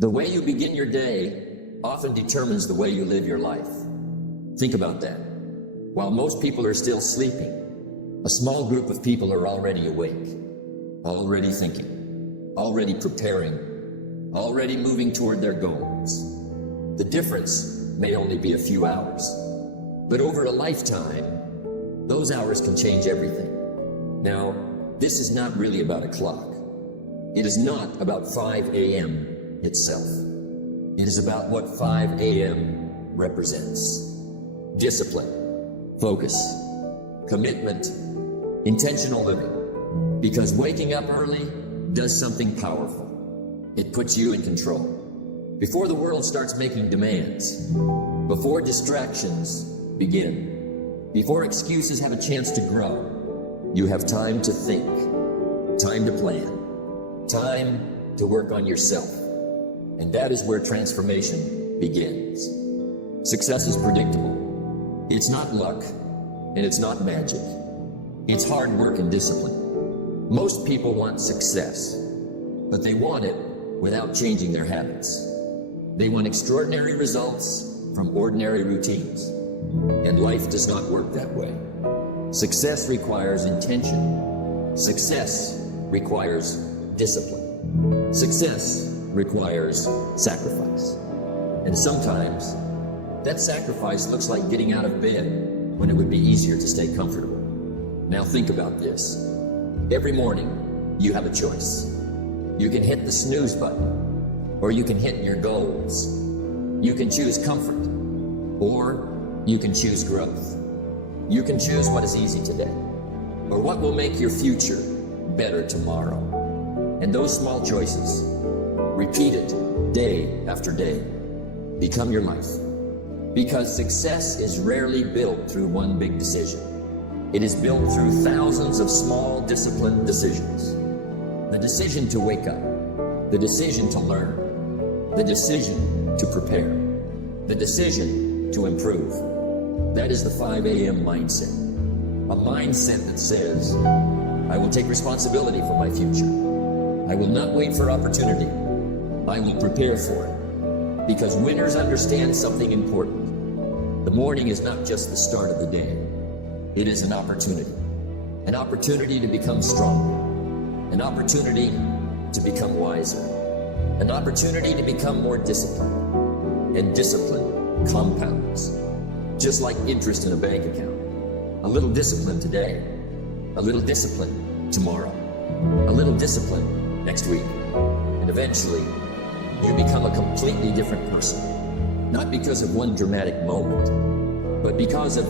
The way you begin your day often determines the way you live your life. Think about that. While most people are still sleeping, a small group of people are already awake, already thinking, already preparing, already moving toward their goals. The difference may only be a few hours, but over a lifetime, those hours can change everything. Now, this is not really about a clock. It is not about 5 a.m. itself. It is about what 5 a.m. represents. Discipline, focus, commitment, intentional living. Because waking up early does something powerful. It puts you in control. Before the world starts making demands, before distractions begin, before excuses have a chance to grow, you have time to think, time to plan, time to work on yourself. And that is where transformation begins. Success is predictable. It's not luck, and it's not magic. It's hard work and discipline. Most people want success, but they want it without changing their habits. They want extraordinary results from ordinary routines. And life does not work that way. Success requires intention. Success requires discipline. Success requires sacrifice. And sometimes, that sacrifice looks like getting out of bed when it would be easier to stay comfortable. Now think about this. Every morning, you have a choice. You can hit the snooze button, or you can hit your goals. You can choose comfort, or you can choose growth. You can choose what is easy today, or what will make your future better tomorrow. And those small choices, repeated day after day, become your life. Because success is rarely built through one big decision. It is built through thousands of small, disciplined decisions. The decision to wake up, the decision to learn, the decision to prepare, the decision to improve. That is the 5 a.m. mindset. A mindset that says, I will take responsibility for my future. I will not wait for opportunity. I will prepare for it. Because winners understand something important. The morning is not just the start of the day. It is an opportunity. An opportunity to become stronger. An opportunity to become wiser. An opportunity to become more disciplined. And discipline compounds. Just like interest in a bank account. A little discipline today. A little discipline tomorrow. A little discipline next week. And eventually, you become a completely different person. Not because of one dramatic moment, but because of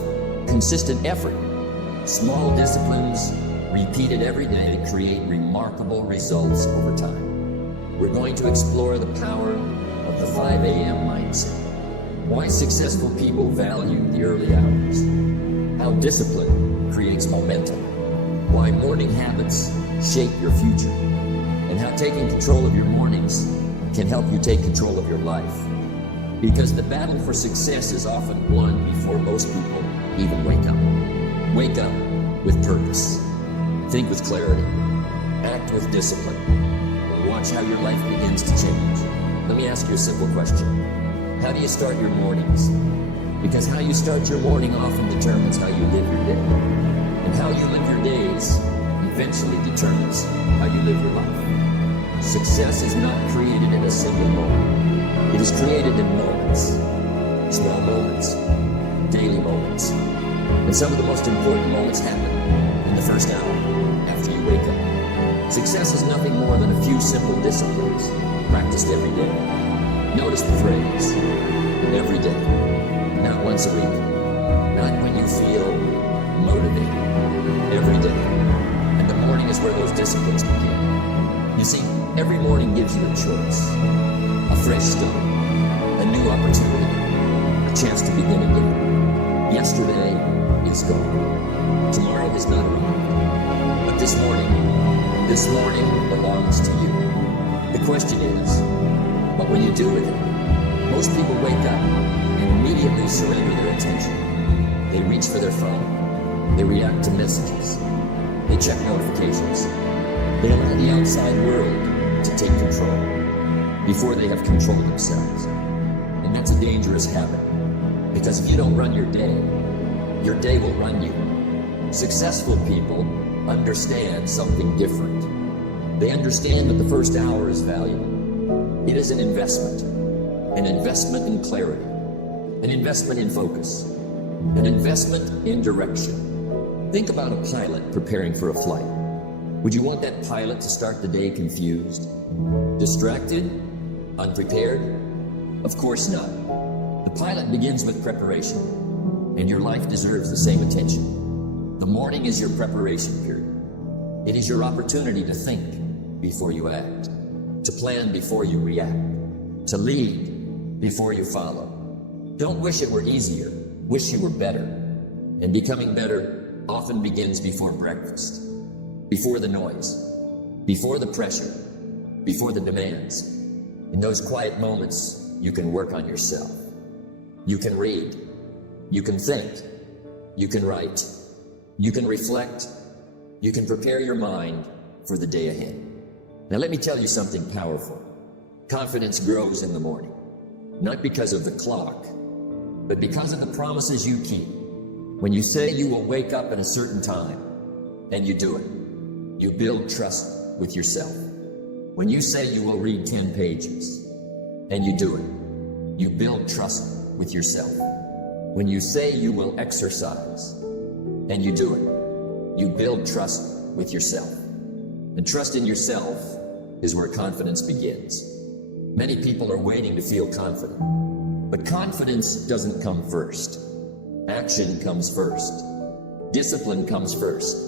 consistent effort. Small disciplines repeated every day create remarkable results over time. We're going to explore the power of the 5 a.m. mindset. Why successful people value the early hours. How discipline creates momentum. Why morning habits shape your future. And how taking control of your mornings can help you take control of your life. Because the battle for success is often won before most people even wake up. Wake up with purpose. Think with clarity. Act with discipline. And watch how your life begins to change. Let me ask you a simple question. How do you start your mornings? Because how you start your morning often determines how you live your day. And how you live your days eventually determines how you live your life. Success is not created in a single moment. It is created in moments. Small moments. Daily moments. And some of the most important moments happen in the first hour after you wake up. Success is nothing more than a few simple disciplines practiced every day. Notice the phrase, every day, not once a week, not when you feel motivated, every day. And the morning is where those disciplines begin. You see, every morning gives you a choice, a fresh start, a new opportunity, a chance to begin again. Yesterday is gone. Tomorrow is not around. But this morning belongs to you. The question is, what will you do with it? Most people wake up and immediately surrender their attention. They reach for their phone. They react to messages. They check notifications. They allow the outside world to take control. before they have controlled themselves. And that's a dangerous habit, because if you don't run your day will run you. Successful people understand something different. They understand that the first hour is valuable. It is an investment in clarity, an investment in focus, an investment in direction. Think about a pilot preparing for a flight. Would you want that pilot to start the day confused, distracted, unprepared? Of course not. The pilot begins with preparation, and your life deserves the same attention. The morning is your preparation period. It is your opportunity to think before you act, to plan before you react, to lead before you follow. Don't wish it were easier, wish you were better. And becoming better often begins before breakfast, before the noise, before the pressure, before the demands. In those quiet moments, you can work on yourself. You can read, you can think, you can write, you can reflect, you can prepare your mind for the day ahead. Now let me tell you something powerful. Confidence grows in the morning, not because of the clock, but because of the promises you keep. When you say you will wake up at a certain time, and you do it, you build trust with yourself. When you say you will read 10 pages, and you do it, you build trust with yourself. When you say you will exercise, and you do it, you build trust with yourself. And trust in yourself is where confidence begins. Many people are waiting to feel confident, but confidence doesn't come first. Action comes first. Discipline comes first.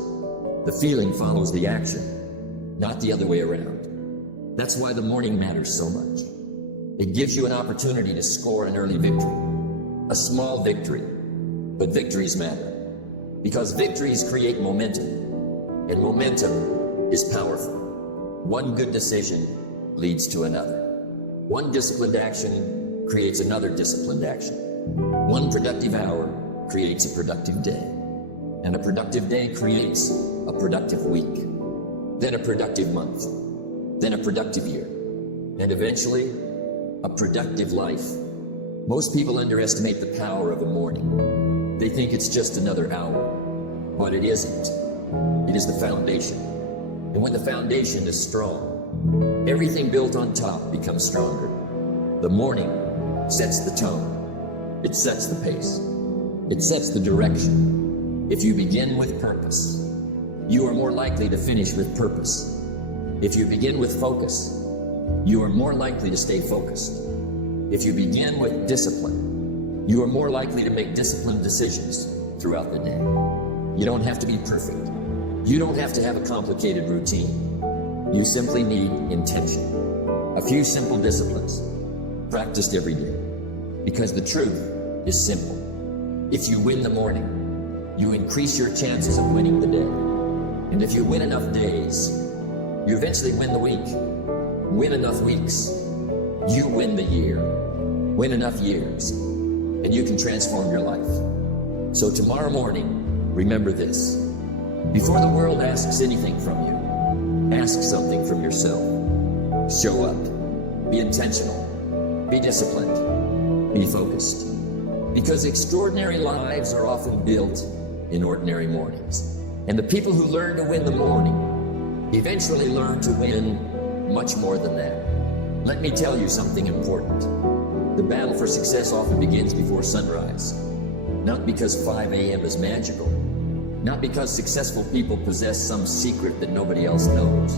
The feeling follows the action, not the other way around. That's why the morning matters so much. It gives you an opportunity to score an early victory, a small victory, but victories matter because victories create momentum, and momentum is powerful. One good decision leads to another. One disciplined action creates another disciplined action. One productive hour creates a productive day, and a productive day creates a productive week, then a productive month, then a productive year, and eventually a productive life. Most people underestimate the power of a morning. They think it's just another hour, but it isn't. It is the foundation. And when the foundation is strong, everything built on top becomes stronger. The morning sets the tone. It sets the pace. It sets the direction. If you begin with purpose, you are more likely to finish with purpose. If you begin with focus, you are more likely to stay focused. If you begin with discipline, you are more likely to make disciplined decisions throughout the day. You don't have to be perfect. You don't have to have a complicated routine. You simply need intention. A few simple disciplines, practiced every day. Because the truth is simple. If you win the morning, you increase your chances of winning the day. And if you win enough days, you eventually win the week. Win enough weeks, you win the year. Win enough years, and you can transform your life. So tomorrow morning, remember this. Before the world asks anything from you, ask something from yourself. Show up. Be intentional. Be disciplined. Be focused. Because extraordinary lives are often built in ordinary mornings. And the people who learn to win the morning eventually learn to win much more than that. Let me tell you something important. The battle for success often begins before sunrise. Not because 5 a.m. is magical. Not because successful people possess some secret that nobody else knows.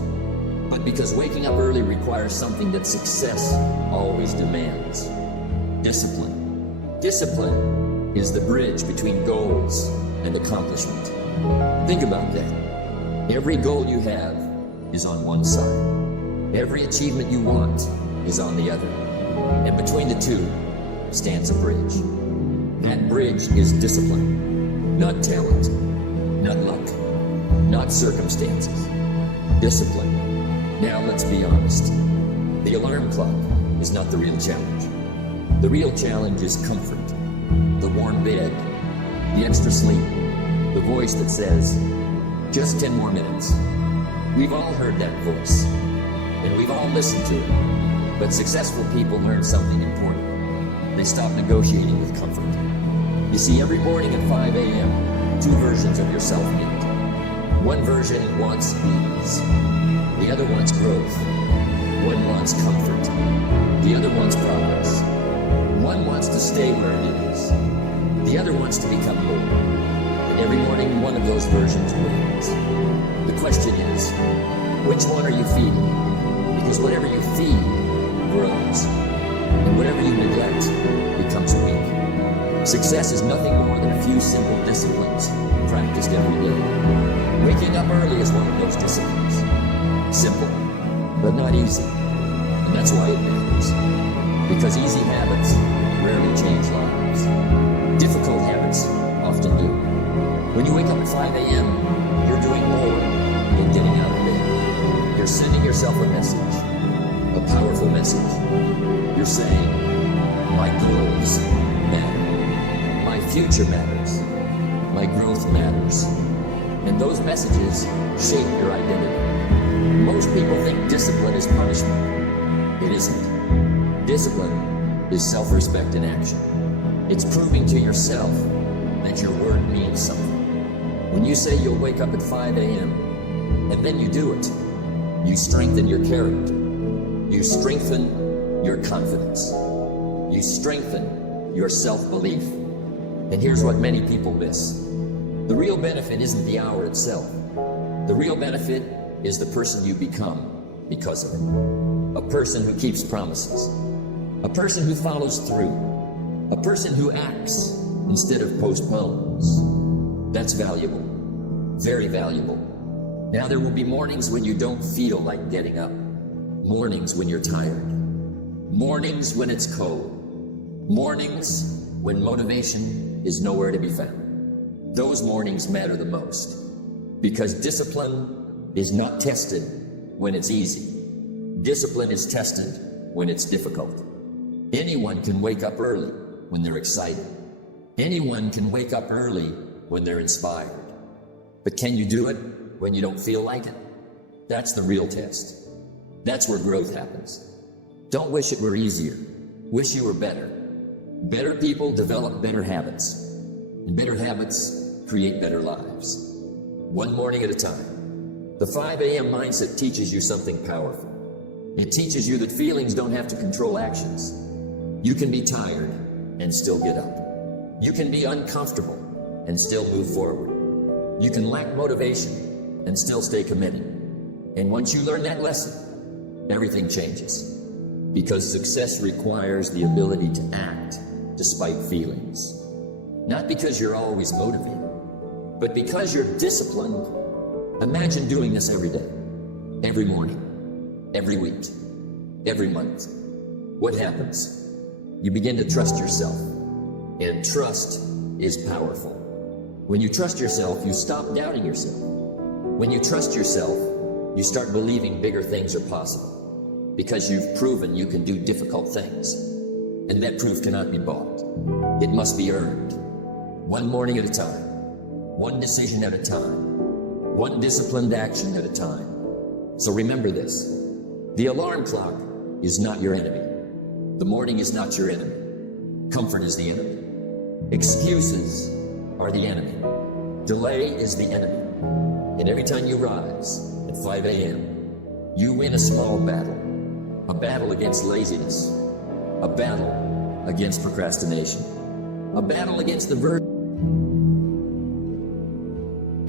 But because waking up early requires something that success always demands. Discipline. Discipline is the bridge between goals and accomplishment. Think about that. Every goal you have is on one side. Every achievement you want is on the other. And between the two stands a bridge. That bridge is discipline, not talent, not luck, not circumstances. Discipline. Now let's be honest. The alarm clock is not the real challenge. The real challenge is comfort, the warm bed, the extra sleep, the voice that says, just 10 more minutes. We've all heard that voice, and we've all listened to it. But successful people learn something important. They stop negotiating with comfort. You see, every morning at 5 a.m., two versions of yourself meet. One version wants ease. The other wants growth. One wants comfort. The other wants progress. One wants to stay where it is. The other wants to become more. And every morning, one of those versions wins. The question is, which one are you feeding? Because whatever you feed grows. And whatever you neglect becomes weak. Success is nothing more than a few simple disciplines practiced every day. Waking up early is one of those disciplines. Simple, but not easy. And that's why it matters. Because easy habits rarely change lives. Difficult habits often do. When you wake up at 5 a.m., you're doing more than getting out of bed. You're sending yourself a message, a powerful message. You're saying, my goals matter. My future matters. My growth matters. And those messages shape your identity. Most people think discipline is punishment. It isn't. Discipline is self-respect in action. It's proving to yourself that your word means something. When you say you'll wake up at 5 a.m., and then you do it, you strengthen your character. You strengthen your confidence. You strengthen your self-belief. And here's what many people miss. The real benefit isn't the hour itself. The real benefit is the person you become because of it. A person who keeps promises. A person who follows through. A person who acts instead of postpones. That's valuable. Very valuable. Now there will be mornings when you don't feel like getting up. Mornings when you're tired. Mornings when it's cold. Mornings when motivation is nowhere to be found. Those mornings matter the most, because discipline is not tested when it's easy. Discipline is tested when it's difficult. Anyone can wake up early when they're excited. Anyone can wake up early when they're inspired. But can you do it when you don't feel like it? That's the real test. That's where growth happens. Don't wish it were easier. Wish you were better. Better people develop better habits. And better habits create better lives. One morning at a time. The 5 a.m. mindset teaches you something powerful. It teaches you that feelings don't have to control actions. You can be tired and still get up. You can be uncomfortable and still move forward. You can lack motivation and still stay committed. And once you learn that lesson, everything changes. Because success requires the ability to act despite feelings. Not because you're always motivated, but because you're disciplined. Imagine doing this every day, every morning, every week, every month. What happens? You begin to trust yourself, and trust is powerful. When you trust yourself, you stop doubting yourself. When you trust yourself, you start believing bigger things are possible, because you've proven you can do difficult things, and that proof cannot be bought. It must be earned. One morning at a time, one decision at a time, one disciplined action at a time. So remember this, the alarm clock is not your enemy. The morning is not your enemy. Comfort is the enemy. Excuses are the enemy. Delay is the enemy. And every time you rise at 5 a.m., you win a small battle. A battle against laziness. A battle against procrastination. A battle against the version